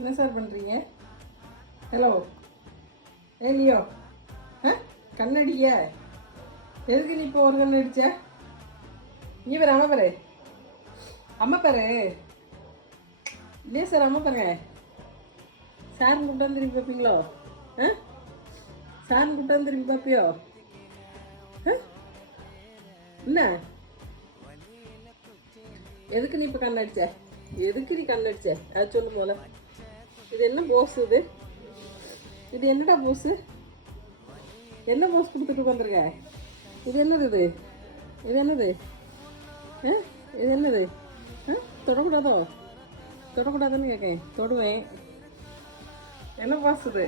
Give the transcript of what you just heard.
என்ன சார் பண்ணுறீங்க? Hello, Leo, கண்ணடிய எதுக்கு நீ இப்போ ஒரு கண்ணு அடிச்ச? இங்கே பேர் அம்மா பாரு, அம்மா பாரு. இல்லையா சார், அம்மா பாருங்க. சார் கூப்பிட்டு திரும்பி பார்ப்பீங்களோ? சார் கூப்பிட்டு திரும்பி பார்ப்பியோ? என்ன எதுக்கு நீ இப்போ கண்ணடிச்ச? எதுக்கு நீ கண்ணடிச்ச? அது சொல்லு போல. இது என்ன போஸ்? இது என்னடா போஸு? என்ன போஸ் கொடுத்துட்டு உட்காந்துருக்க? இது என்னது? இது என்னது? இது என்னது? தொடக்கூடாதோ? தொடக்கூடாதுன்னு கேட்கேன். தொடுவேன். என்ன போஸ் இது?